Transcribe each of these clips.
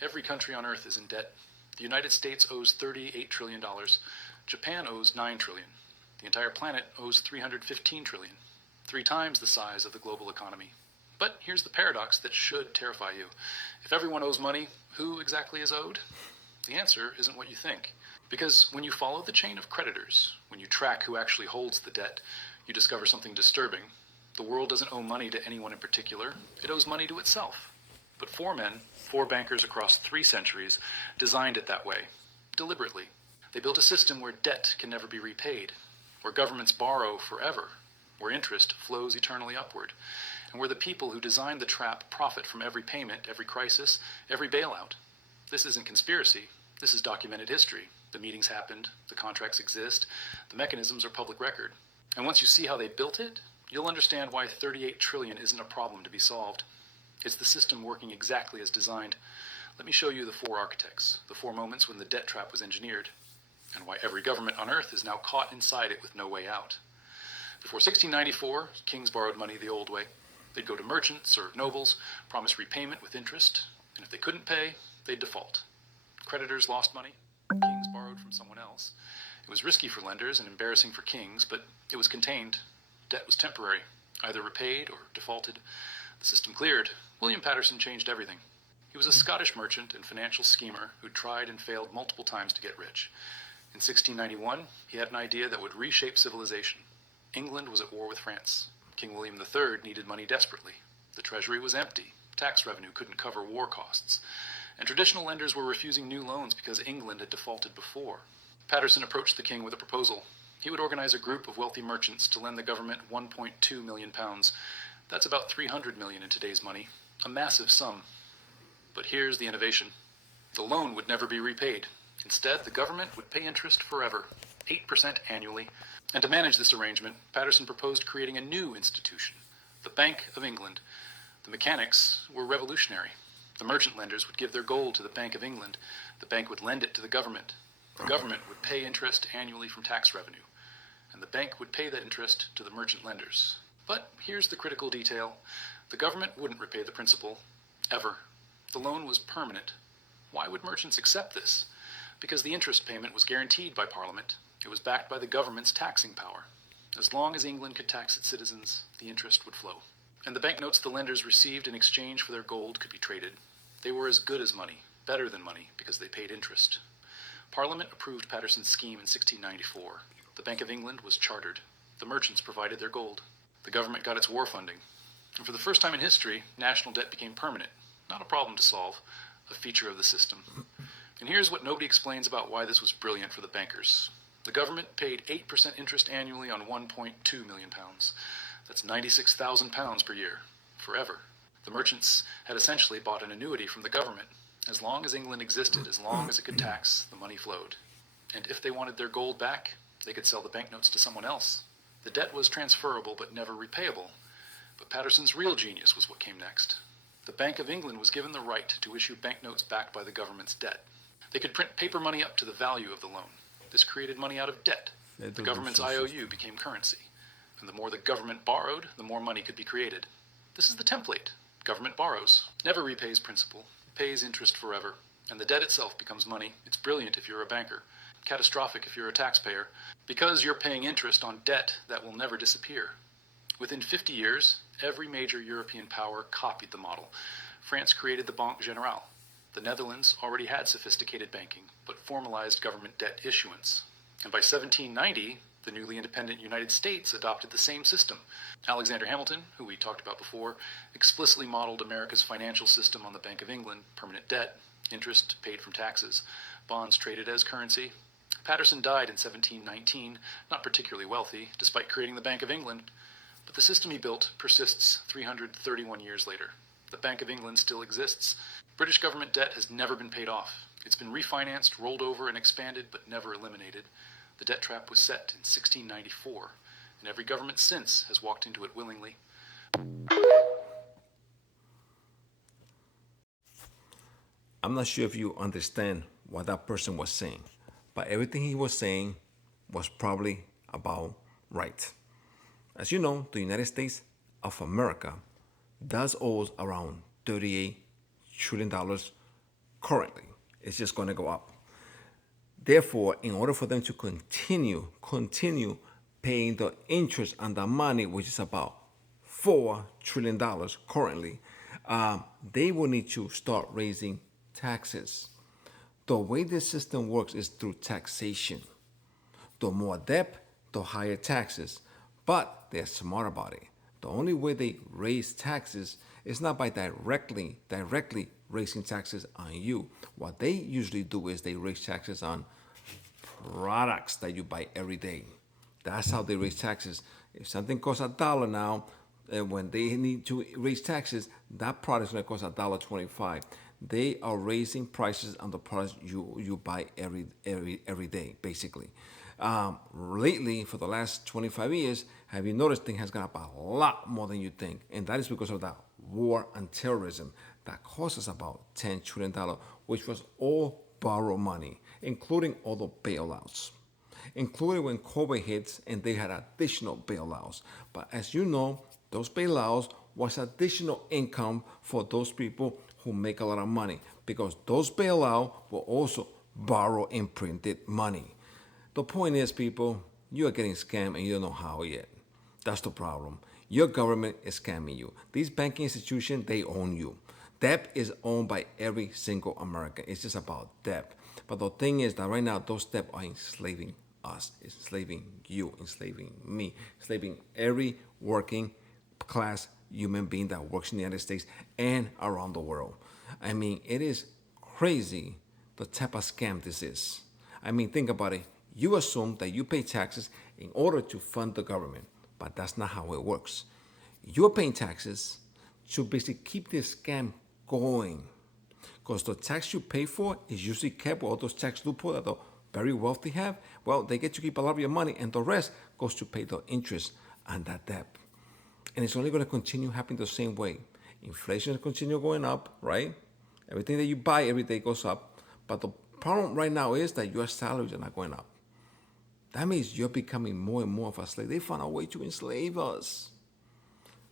Every country on Earth is in debt. The United States owes $38 trillion. Japan owes $9 trillion. The entire planet owes $315 trillion, 3 times the size of the global economy. But here's the paradox that should terrify you. If everyone owes money, who exactly is owed? The answer isn't what you think. Because when you follow the chain of creditors, when you track who actually holds the debt, you discover something disturbing. The world doesn't owe money to anyone in particular. It owes money to itself. But 4 bankers across 3 centuries, designed it that way, deliberately. They built a system where debt can never be repaid, where governments borrow forever, where interest flows eternally upward, and where the people who designed the trap profit from every payment, every crisis, every bailout. This isn't conspiracy. This is documented history. The meetings happened, the contracts exist, the mechanisms are public record. And once you see how they built it, you'll understand why $38 trillion isn't a problem to be solved. It's the system working exactly as designed. Let me show you the 4 architects, the 4 moments when the debt trap was engineered, and why every government on Earth is now caught inside it with no way out. Before 1694, kings borrowed money the old way. They'd go to merchants or nobles, promise repayment with interest, and if they couldn't pay, they'd default. Creditors lost money. Kings borrowed from someone else. It was risky for lenders and embarrassing for kings, but it was contained. Debt was temporary, either repaid or defaulted. The system cleared. William Paterson changed everything. He was a Scottish merchant and financial schemer who tried and failed multiple times to get rich. In 1691, he had an idea that would reshape civilization. England was at war with France. King William III needed money desperately. The treasury was empty. Tax revenue couldn't cover war costs. And traditional lenders were refusing new loans because England had defaulted before. Paterson approached the king with a proposal. He would organize a group of wealthy merchants to lend the government £1.2 million. That's about $300 million in today's money. A massive sum. But here's the innovation. The loan would never be repaid. Instead, the government would pay interest forever, 8% annually. And to manage this arrangement, Paterson proposed creating a new institution, the Bank of England. The mechanics were revolutionary. The merchant lenders would give their gold to the Bank of England. The bank would lend it to the government. The government would pay interest annually from tax revenue. And the bank would pay that interest to the merchant lenders. But here's the critical detail. The government wouldn't repay the principal, ever. The loan was permanent. Why would merchants accept this? Because the interest payment was guaranteed by Parliament. It was backed by the government's taxing power. As long as England could tax its citizens, the interest would flow. And the banknotes the lenders received in exchange for their gold could be traded. They were as good as money, better than money, because they paid interest. Parliament approved Paterson's scheme in 1694. The Bank of England was chartered. The merchants provided their gold. The government got its war funding. And for the first time in history, national debt became permanent. Not a problem to solve, a feature of the system. And here's what nobody explains about why this was brilliant for the bankers. The government paid 8% interest annually on £1.2 million. That's £96,000 per year, forever. The merchants had essentially bought an annuity from the government. As long as England existed, as long as it could tax, the money flowed. And if they wanted their gold back, they could sell the banknotes to someone else. The debt was transferable but never repayable. But Paterson's real genius was what came next. The Bank of England was given the right to issue banknotes backed by the government's debt. They could print paper money up to the value of the loan. This created money out of debt. The government's IOU became currency. And the more the government borrowed, the more money could be created. This is the template. Government borrows, never repays principal, pays interest forever, and the debt itself becomes money. It's brilliant if you're a banker, catastrophic if you're a taxpayer, because you're paying interest on debt that will never disappear. Within 50 years, every major European power copied the model. France created the Banque Générale. The Netherlands already had sophisticated banking, but formalized government debt issuance. And by 1790, the newly independent United States adopted the same system. Alexander Hamilton, who we talked about before, explicitly modeled America's financial system on the Bank of England: permanent debt, interest paid from taxes, bonds traded as currency. Paterson died in 1719, not particularly wealthy, despite creating the Bank of England. But the system he built persists 331 years later. The Bank of England still exists. British government debt has never been paid off. It's been refinanced, rolled over, and expanded, but never eliminated. The debt trap was set in 1694, and every government since has walked into it willingly. I'm not sure if you understand what that person was saying, but everything he was saying was probably about right. As you know, the United States of America does owe around $38 trillion currently. It's just going to go up. Therefore, in order for them to continue paying the interest on the money, which is about $4 trillion currently, they will need to start raising taxes. The way this system works is through taxation. The more debt, the higher taxes. But they're smart about it. The only way they raise taxes is not by directly raising taxes on you. What they usually do is they raise taxes on products that you buy every day. That's how they raise taxes. If something costs $1 now, when they need to raise taxes, that product is going to cost $1.25. They are raising prices on the products you buy every day, basically. Lately, for the last 25 years, have you noticed things has gone up a lot more than you think? And that is because of that war on terrorism that cost us about $10 trillion, which was all borrowed money, including all the bailouts, including when COVID hits and they had additional bailouts. But as you know, those bailouts was additional income for those people who make a lot of money, because those bailouts will also borrow imprinted money. The point is, people, you are getting scammed and you don't know how yet. That's the problem. Your government is scamming you. These banking institutions, they own you. Debt is owned by every single American. It's just about debt. But the thing is that right now, those debts are enslaving us, enslaving you, enslaving me, enslaving every working class human being that works in the United States and around the world. I mean, it is crazy the type of scam this is. I mean, think about it. You assume that you pay taxes in order to fund the government, but that's not how it works. You're paying taxes to basically keep this scam going, because the tax you pay for is usually kept with all those tax loopholes that the very wealthy have. Well, they get to keep a lot of your money, and the rest goes to pay the interest on that debt. And it's only going to continue happening the same way. Inflation will continue going up, right? Everything that you buy every day goes up. But the problem right now is that your salaries are not going up. That means you're becoming more and more of a slave. They found a way to enslave us.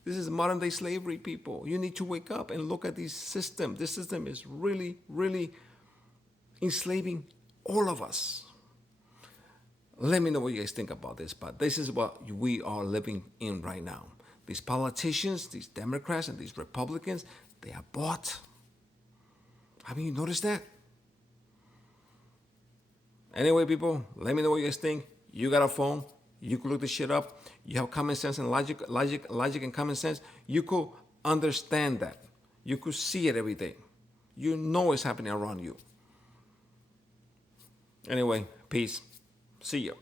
This is modern day slavery, people. You need to wake up and look at this system. This system is really, really enslaving all of us. Let me know what you guys think about this, but this is what we are living in right now. These politicians, these Democrats and these Republicans, they are bought. Haven't you noticed that? Anyway, people, let me know what you guys think. You got a phone. You could look this shit up. You have common sense and logic and common sense. You could understand that. You could see it every day. You know it's happening around you. Anyway, peace. See you.